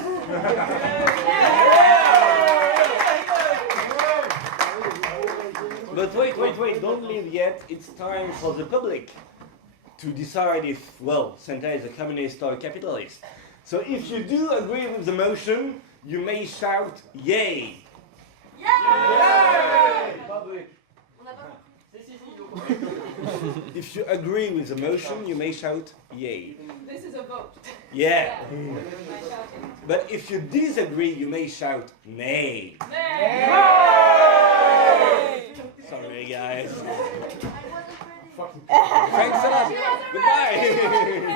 But wait, don't leave yet. It's time for the public to decide if, Santa is a communist or a capitalist. So if you do agree with the motion, you may shout yay. Yay! Public. If you agree with the motion, you may shout yay. This is a vote. Yeah. But if you disagree, you may shout nay. Nay! Sorry, guys. Thanks a lot. Goodbye.